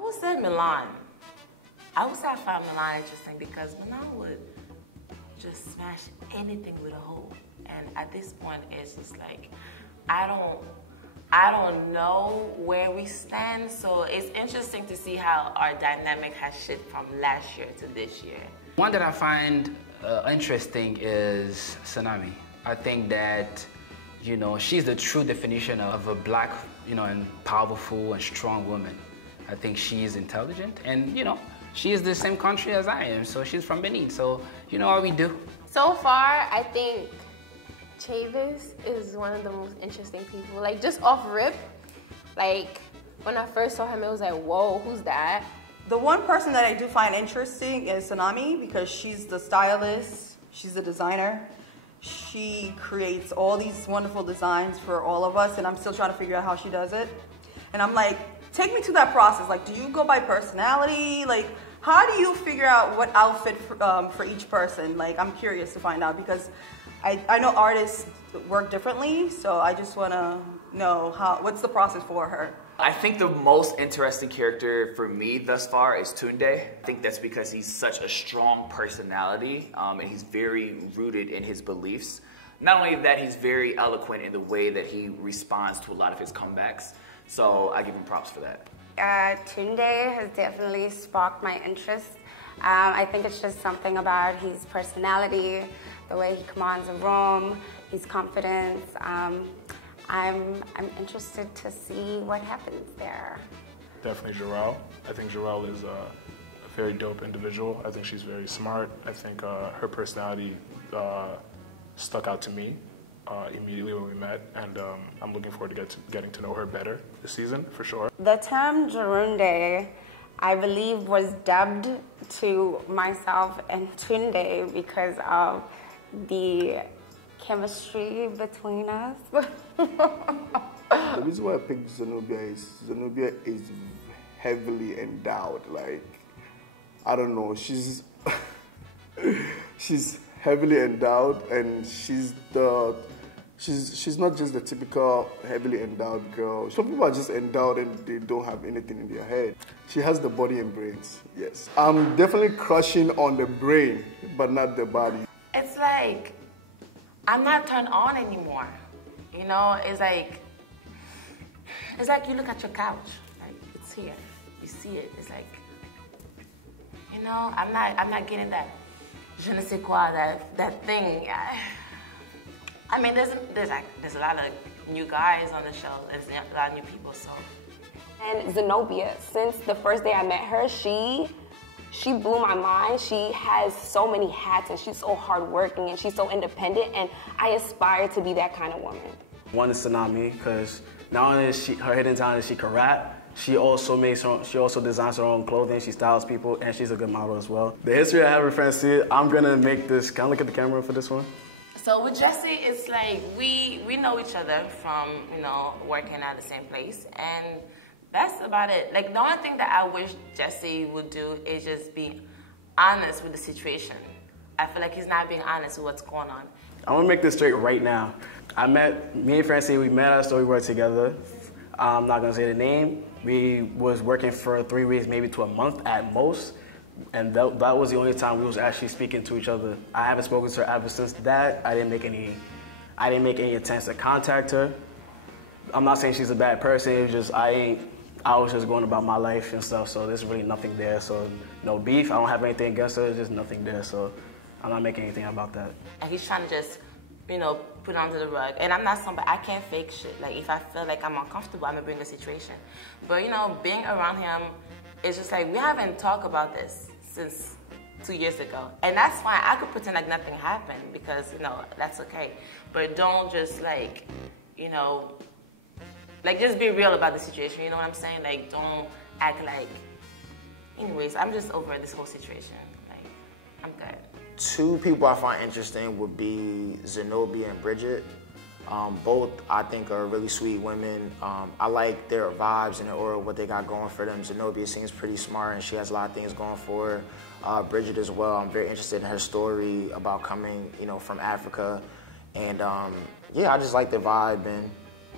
I would say Milan. I would say I found Milan interesting because Milan would just smash anything with a hoe. And at this point, it's just like, I don't know where we stand. So it's interesting to see how our dynamic has shifted from last year to this year. One that I find interesting is Tsunami. I think that, you know, she's the true definition of a black, you know, and powerful and strong woman. I think she is intelligent and, you know, she is the same country as I am, so she's from Benin, so you know what we do. So far, I think Chavis is one of the most interesting people. Like, just off rip, like, when I first saw him, it was like, whoa, who's that? The one person that I do find interesting is Tsunami because she's the stylist, she's the designer. She creates all these wonderful designs for all of us, and I'm still trying to figure out how she does it. And I'm like, take me to that process. Like, do you go by personality? Like, how do you figure out what outfit for each person? Like, I'm curious to find out because I know artists work differently, so I just want to know what's the process for her. I think the most interesting character for me thus far is Tunde. I think that's because he's such a strong personality and he's very rooted in his beliefs. Not only that, he's very eloquent in the way that he responds to a lot of his comebacks. So I give him props for that. Tunde has definitely sparked my interest. I think it's just something about his personality, the way he commands a room, his confidence. I'm interested to see what happens there. Definitely Jarrell. I think Jarrell is a very dope individual. I think she's very smart. I think her personality stuck out to me immediately when we met, and I'm looking forward to getting to know her better this season, for sure. The term Jarunde, I believe, was dubbed to myself and Tunde because of the chemistry between us. The reason why I picked Zenobia is heavily endowed. Like, I don't know, she's heavily endowed, and she's not just the typical heavily endowed girl. Some people are just endowed and they don't have anything in their head. She has the body and brains, yes. I'm definitely crushing on the brain, but not the body. It's like, I'm not turned on anymore. You know, it's like you look at your couch, like it's here, you see it. It's like, you know, I'm not getting that je ne sais quoi, that thing. I mean, there's a lot of new guys on the show. There's a lot of new people, so. And Zenobia, since the first day I met her, she blew my mind. She has so many hats, and she's so hardworking, and she's so independent, and I aspire to be that kind of woman. One is Tsunami, because not only is her hidden talent is she can rap, she also designs her own clothing, she styles people, and she's a good model as well. The history I have with Francine, I'm gonna make this, can I look at the camera for this one? So with Jessie, it's like we know each other from, you know, working at the same place, and that's about it. Like, the only thing that I wish Jessie would do is just be honest with the situation. I feel like he's not being honest with what's going on. I'm gonna make this straight right now. Me and Francine, we met us, so we worked together. I'm not gonna say the name. We was working for 3 weeks, maybe to a month at most. And that was the only time we was actually speaking to each other. I haven't spoken to her ever since that. I didn't make any attempts to contact her. I'm not saying she's a bad person. It was just I was just going about my life and stuff. So there's really nothing there. So no beef. I don't have anything against her. There's just nothing there. So I'm not making anything about that. And he's trying to just, you know, put it under the rug. And I'm not somebody, I can't fake shit. Like, if I feel like I'm uncomfortable, I'm gonna bring a situation. But, you know, being around him, it's just like, we haven't talked about this since 2 years ago. And that's fine. I could pretend like nothing happened because, you know, that's okay. But don't just, like, you know, like, just be real about the situation. You know what I'm saying? Like, don't act like... Anyways, I'm just over this whole situation. Like, I'm good. Two people I find interesting would be Zenobia and Bridget. Both, I think, are really sweet women. I like their vibes and their aura, what they got going for them. Zenobia seems pretty smart, and she has a lot of things going for her. Bridget as well. I'm very interested in her story about coming, you know, from Africa. And, yeah, I just like their vibe, and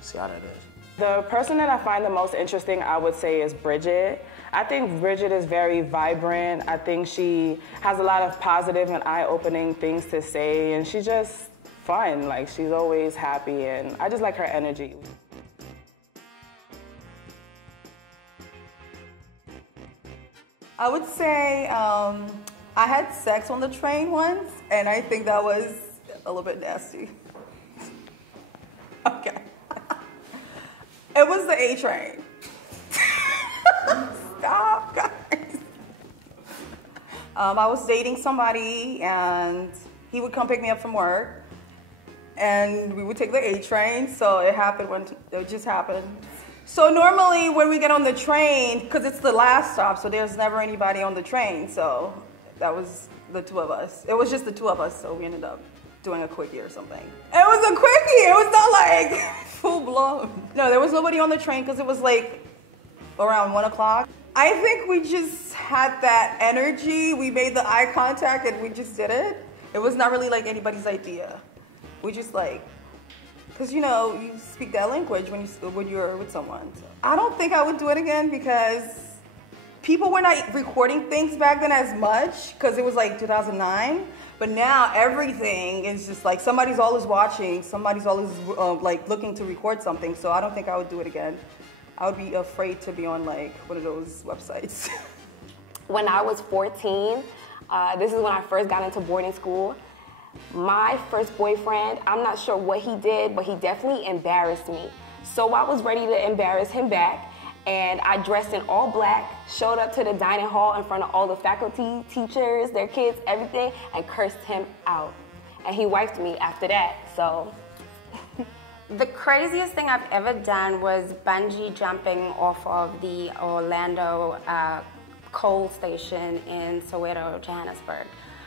see how that is. The person that I find the most interesting, I would say, is Bridget. I think Bridget is very vibrant. I think she has a lot of positive and eye-opening things to say, and she's just fun. Like, she's always happy, and I just like her energy. I would say I had sex on the train once, and I think that was a little bit nasty. Okay. It was the A train. Stop, guys. I was dating somebody, and he would come pick me up from work, and we would take the A train. So it just happened. So normally when we get on the train, because it's the last stop, so there's never anybody on the train. So that was the two of us. It was just the two of us, so we ended up doing a quickie or something. It was a quickie. It was not like full blown. No, there was nobody on the train because it was like around 1 o'clock. I think we just had that energy. We made the eye contact and we just did it. It was not really like anybody's idea. We just like, because you know, you speak that language when you're with someone. So I don't think I would do it again because people were not recording things back then as much because it was like 2009. But now everything is just like somebody's always watching, somebody's always like looking to record something. So I don't think I would do it again. I would be afraid to be on like one of those websites. When I was 14, this is when I first got into boarding school. My first boyfriend, I'm not sure what he did, but he definitely embarrassed me. So I was ready to embarrass him back. And I dressed in all black, showed up to the dining hall in front of all the faculty, teachers, their kids, everything, and cursed him out. And he wiped me after that, so. The craziest thing I've ever done was bungee jumping off of the Orlando coal station in Soweto, Johannesburg.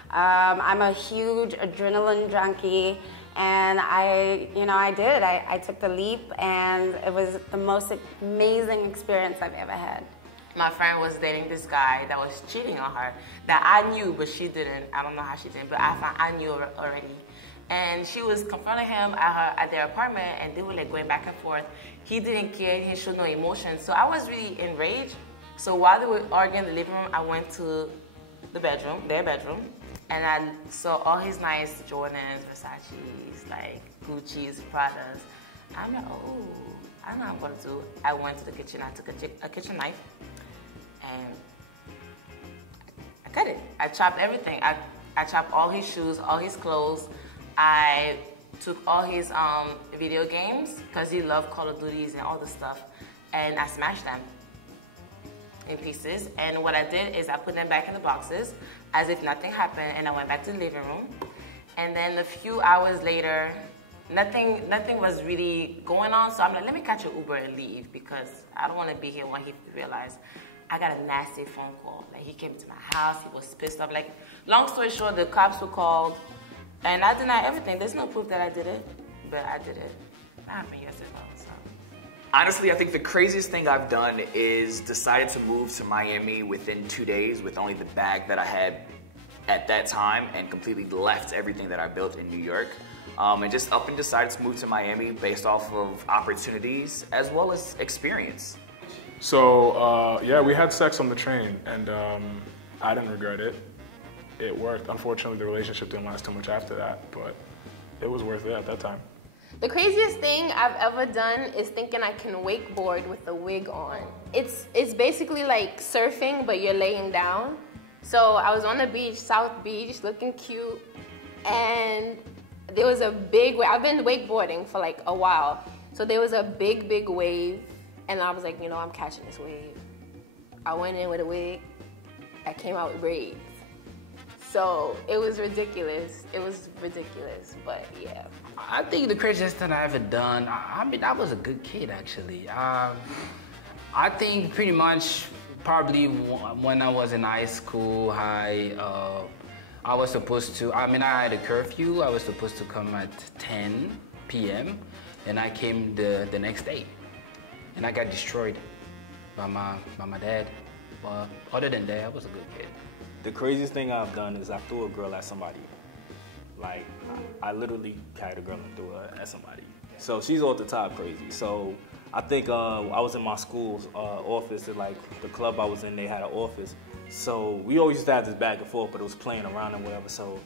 I'm a huge adrenaline junkie. And I did. I took the leap, and it was the most amazing experience I've ever had. My friend was dating this guy that was cheating on her that I knew, but she didn't. I don't know how she didn't, but I knew already. And she was confronting him at their apartment, and they were like going back and forth. He didn't care. He showed no emotion. So I was really enraged. So while they were arguing in the living room, I went to the bedroom, their bedroom. And I saw all his nice Jordans, Versace's, like Gucci's, Pradas. I'm like, oh, I don't know what I'm gonna do. I went to the kitchen, I took a kitchen knife, and I cut it. I chopped everything. I chopped all his shoes, all his clothes. I took all his video games, because he loved Call of Duties and all this stuff, and I smashed them in pieces. And what I did is I put them back in the boxes as if nothing happened, and I went back to the living room. And then a few hours later, nothing was really going on, so I'm like, let me catch an Uber and leave, because I don't want to be here when he realized. I got a nasty phone call. Like, he came to my house, he was pissed off. Like, long story short, the cops were called, and I denied everything. There's no proof that I did it, but I did it. That happened years ago, so. Honestly, I think the craziest thing I've done is decided to move to Miami within 2 days with only the bag that I had at that time, and completely left everything that I built in New York. And just up and decided to move to Miami based off of opportunities as well as experience. So, yeah, we had sex on the train, and I didn't regret it. It worked. Unfortunately, the relationship didn't last too much after that, but it was worth it at that time. The craziest thing I've ever done is thinking I can wakeboard with a wig on. It's basically like surfing, but you're laying down. So I was on the beach, South Beach, looking cute, and there was a big wave. I've been wakeboarding for like a while. So there was a big wave, and I was like, you know, I'm catching this wave. I went in with a wig. I came out with braids. So it was ridiculous. It was ridiculous, but yeah. I think the craziest thing I ever done, I mean, I was a good kid, actually. I think pretty much probably when I was in high school, I was supposed to, I had a curfew. I was supposed to come at 10 p.m. and I came the next day. And I got destroyed by my dad. But other than that, I was a good kid. The craziest thing I've done is I threw a girl at somebody. Like, I literally carried a girl and threw her at somebody. So she's off the top crazy. So I think I was in my school's office, and like the club I was in, they had an office. So we always used to have this back and forth, but it was playing around and whatever. So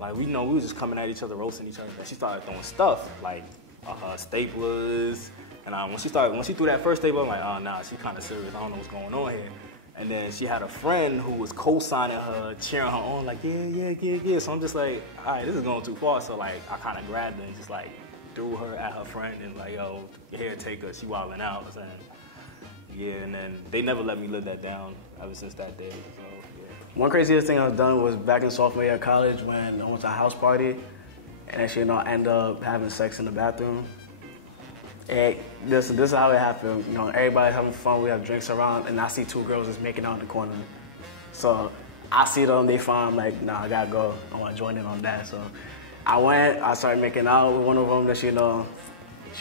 like we were just coming at each other, roasting each other. And she started throwing stuff like staplers. And when she threw that first staple, I'm like, oh nah, she kind of serious. I don't know what's going on here. And then she had a friend who was co-signing her, cheering her on, like yeah. So I'm just like, all right, this is going too far. So like I kind of grabbed her and just like threw her at her friend and like, yo, here, take her. She wilding out. And yeah, and then they never let me live that down ever since that day. So yeah. One craziest thing I've done was back in sophomore year of college when I went to a house party, and actually, I ended up having sex in the bathroom. And this is how it happened. Everybody's having fun. We have drinks around, and I see two girls just making out in the corner. So I see them, they find, I'm like, nah, I gotta go. I want to join in on that. So I went, I started making out with one of them that she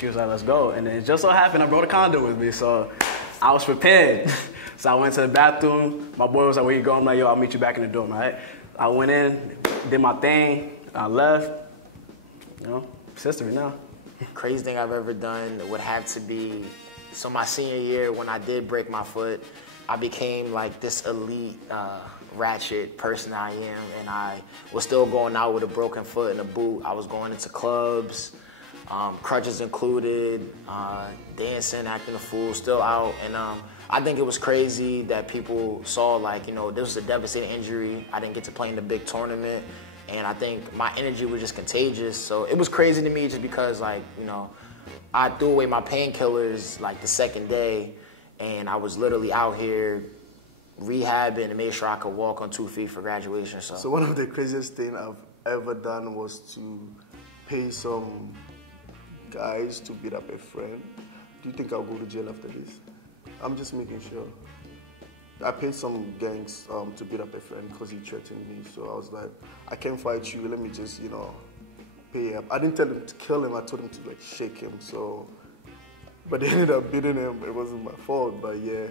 was like, let's go. And then it just so happened I brought a condom with me, so I was prepared. So I went to the bathroom. My boy was like, where you going? I'm like, yo, I'll meet you back in the dorm, all right? I went in, did my thing, I left. It's history now. Crazy thing I've ever done would have to be, so my senior year when I did break my foot, I became like this elite ratchet person I am, and I was still going out with a broken foot and a boot. I was going into clubs, crutches included, dancing, acting a fool, still out. And I think it was crazy that people saw like, this was a devastating injury. I didn't get to play in the big tournament. And I think my energy was just contagious. So it was crazy to me just because like, I threw away my painkillers like the second day, and I was literally out here rehabbing and made sure I could walk on 2 feet for graduation. So one of the craziest things I've ever done was to pay some guys to beat up a friend. Do you think I'll go to jail after this? I'm just making sure. I paid some gangs to beat up a friend because he threatened me. So I was like, I can't fight you. Let me just, pay him. I didn't tell him to kill him. I told him to like shake him. So, but they ended up beating him. It wasn't my fault. But yeah,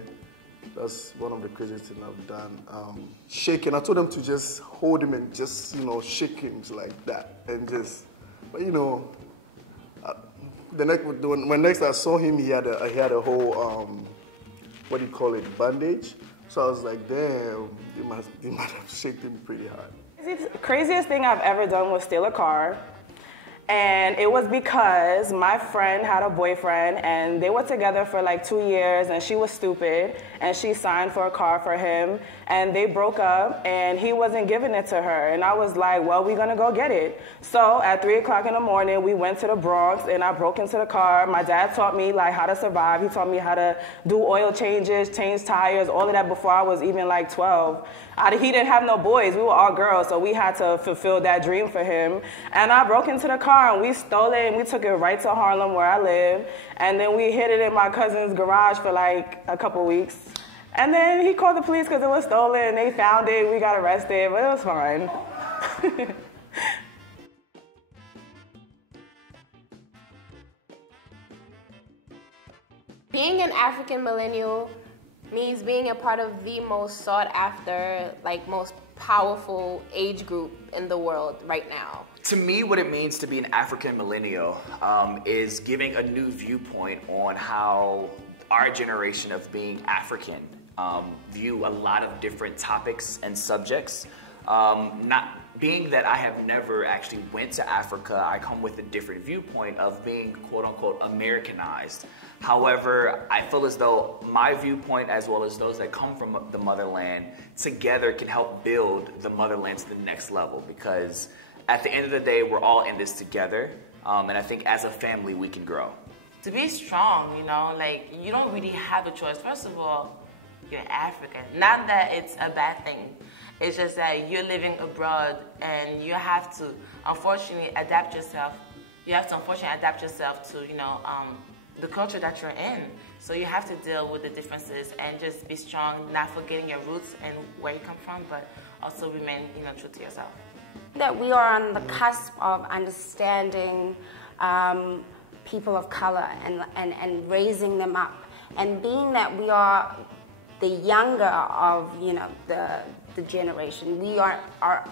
that's one of the craziest things I've done. Shaking. I told him to just hold him and just, shake him like that. And just, but when next I saw him, he had a whole, what do you call it, bandage. So I was like, damn, you might have shaken him pretty hard. Craziest thing I've ever done was steal a car. And it was because my friend had a boyfriend and they were together for like 2 years, and she was stupid and she signed for a car for him, and they broke up and he wasn't giving it to her. And I was like, well, we're gonna go get it. So at 3 o'clock in the morning, we went to the Bronx and I broke into the car. My dad taught me like how to survive. He taught me how to do oil changes, change tires, all of that before I was even like 12. He didn't have no boys, we were all girls, so we had to fulfill that dream for him. And I broke into the car and we stole it and we took it right to Harlem where I live. And then we hid it in my cousin's garage for like a couple weeks. And then he called the police because it was stolen and they found it, we got arrested, but it was fine. Being an African millennial means being a part of the most sought after, like most powerful age group in the world right now. To me, what it means to be an African millennial is giving a new viewpoint on how our generation of being African view a lot of different topics and subjects. Not being that I have never actually went to Africa, I come with a different viewpoint of being quote unquote Americanized. However, I feel as though my viewpoint as well as those that come from the motherland together can help build the motherland to the next level, because at the end of the day, we're all in this together. And I think as a family, we can grow. To be strong, like you don't really have a choice. First of all, you're African. Not that it's a bad thing. It's just that you're living abroad and you have to, unfortunately, adapt yourself. You have to, unfortunately, adapt yourself to, the culture that you're in. So you have to deal with the differences and just be strong, not forgetting your roots and where you come from, but also remain, true to yourself. That we are on the cusp of understanding people of color and raising them up. And being that we are the younger of, the generation, we are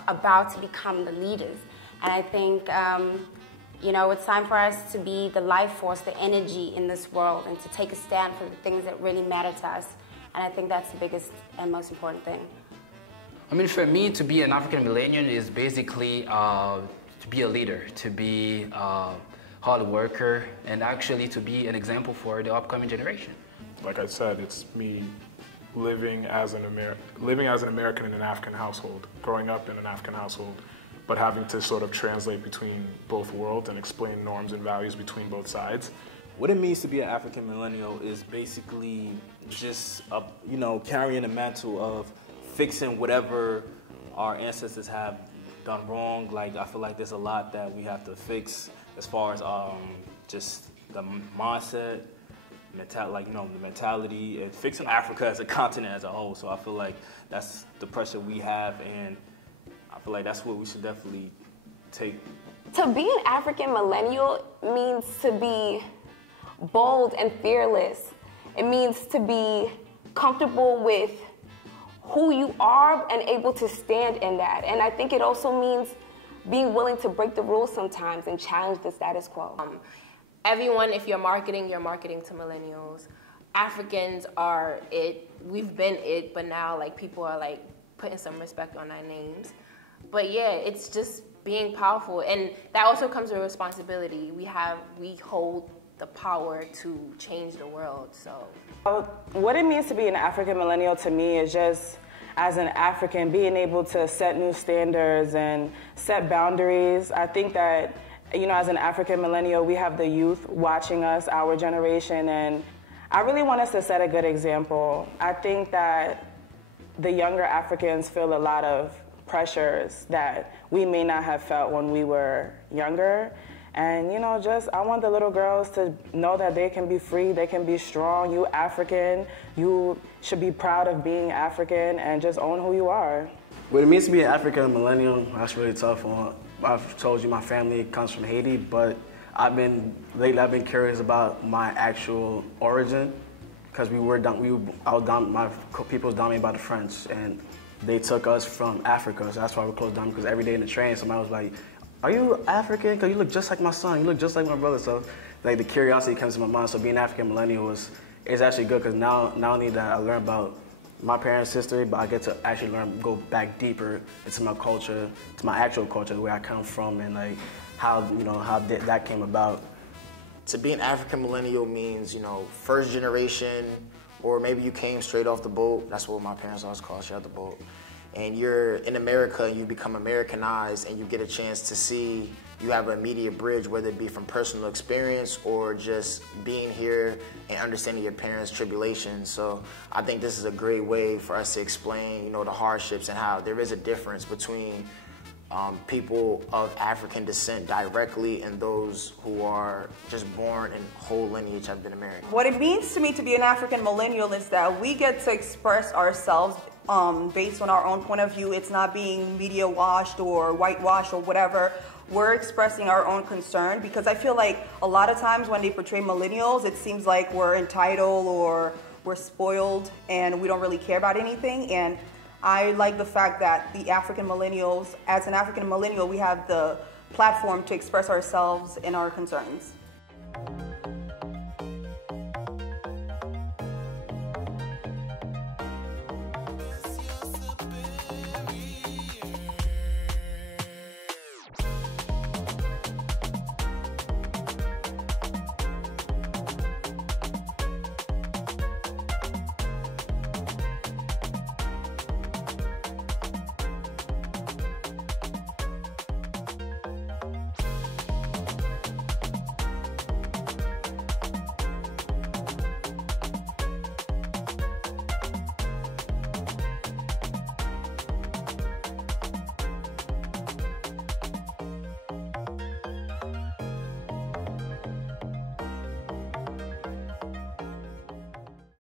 about to become the leaders. And I think You know, it's time for us to be the life force, the energy in this world, and to take a stand for the things that really matter to us. And I think that's the biggest and most important thing. I mean, for me, to be an African millennial is basically to be a leader, to be a hard worker, and actually to be an example for the upcoming generation. Like I said, it's me living as an American in an African household, growing up in an African household, but having to sort of translate between both worlds and explain norms and values between both sides. What it means to be an African millennial is basically just, carrying the mantle of fixing whatever our ancestors have done wrong. Like, I feel like there's a lot that we have to fix as far as just the mindset, the mentality, and fixing Africa as a continent as a whole. So I feel like that's the pressure we have, and I feel like that's what we should definitely take. To be an African millennial means to be bold and fearless. It means to be comfortable with who you are and able to stand in that. And I think it also means being willing to break the rules sometimes and challenge the status quo. Everyone, if you're marketing to millennials. Africans are it. We've been it, but now like people are like putting some respect on our names. But yeah, it's just being powerful, and that also comes with responsibility. We hold the power to change the world. So what it means to be an African millennial to me is just, as an African, being able to set new standards and set boundaries. I think that, as an African millennial, we have the youth watching us, our generation, and I really want us to set a good example. I think that the younger Africans feel a lot of pressures that we may not have felt when we were younger. And, I want the little girls to know that they can be free, they can be strong. You African, you should be proud of being African and just own who you are. What it means to be an African millennial, that's really tough. I've told you my family comes from Haiti, but lately I've been curious about my actual origin, because my people was dominated by the French, and they took us from Africa, so that's why we're close down, because every day in the train, somebody was like, "Are you African? Because you look just like my son, you look just like my brother." So like the curiosity comes to my mind. So being African millennial is actually good, because not only that I learn about my parents' history, but I get to actually go back deeper into my culture, to my actual culture, where I come from, and like how that came about. To be an African millennial means, first generation, or maybe you came straight off the boat. That's what my parents always call straight off the boat. And you're in America and you become Americanized, and you get a chance to see, you have an immediate bridge, whether it be from personal experience or just being here and understanding your parents' tribulations. So I think this is a great way for us to explain, the hardships and how there is a difference between people of African descent directly and those who are just born and whole lineage have been American. What it means to me to be an African millennial is that we get to express ourselves based on our own point of view. It's not being media washed or whitewashed or whatever. We're expressing our own concern, because I feel like a lot of times when they portray millennials, it seems like we're entitled or we're spoiled and we don't really care about anything. And I like the fact that the African millennials, as an African millennial, we have the platform to express ourselves and our concerns.